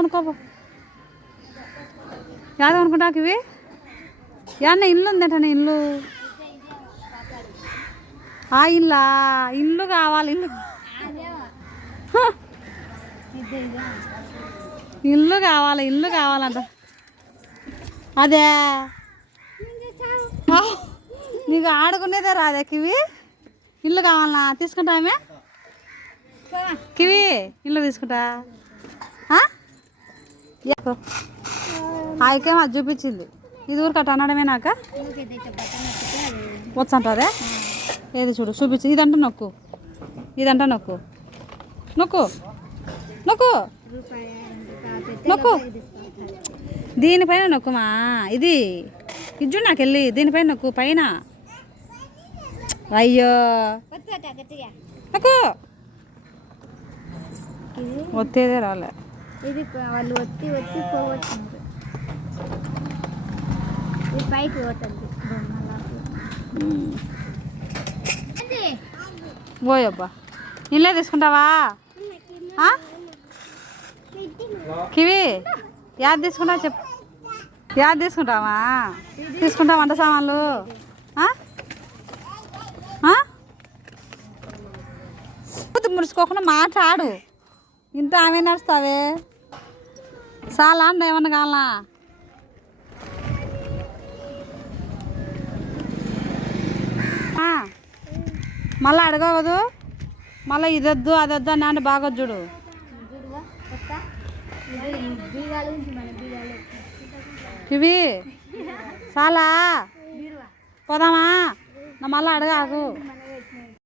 కొనుక్కోపో. యాద కొనుక్కుంటాకు ఇవి యాన్న ఇల్లు ఉందంట ఇల్లు. ఆ ఇల్లా? ఇల్లు కావాలి ఇల్లు! ఇల్లు కావాలి ఇల్లు కావాలంట. అదే! నీకు ఆడుకునేదే రాదే కివి? ఇల్లు కావాలనా? తీసుకుంటామే కివి ఇల్లు తీసుకుంటా? ఆయకే ఆయకేమో చూపించింది. ఇది ఊరికి అనడమేనాక అనడమే నాక? వచ్చంటారే ఏది చూడు చూపించు. ఇదంట నొక్కు. ఇదంట నొక్కు. నొక్కు. నొక్కు. నొక్కు. దీనిపైన నొక్కుమా ఇది. ఇది చూడు నాకు వెళ్ళి. దీనిపైన నొక్కు. పైన. అయ్యో. నొక్కు. ఒత్తేదే రాలే. ఇది వాళ్ళు వచ్చి వచ్చి పోవచ్చు ఇది పైకి పోతుంది. పోయబ్బా. ఇల్లే తీసుకుంటావా? కివి యాద్ తీసుకుంటావా చెప్పు యాద్ తీసుకుంటావా? తీసుకుంటావా వంట సామాన్లు? ముడుచుకోకుండా మాట్లాడు. ఇంత ఆమె నడుస్తావే? చాలా అండి ఏమన్నా కావాలా? మళ్ళీ అడగవదు. మళ్ళీ ఇదొద్దు అదొద్దు అని అంటే బాగా చూడు. ఇవి చాలా పోదామా? నా మళ్ళీ అడగాకు.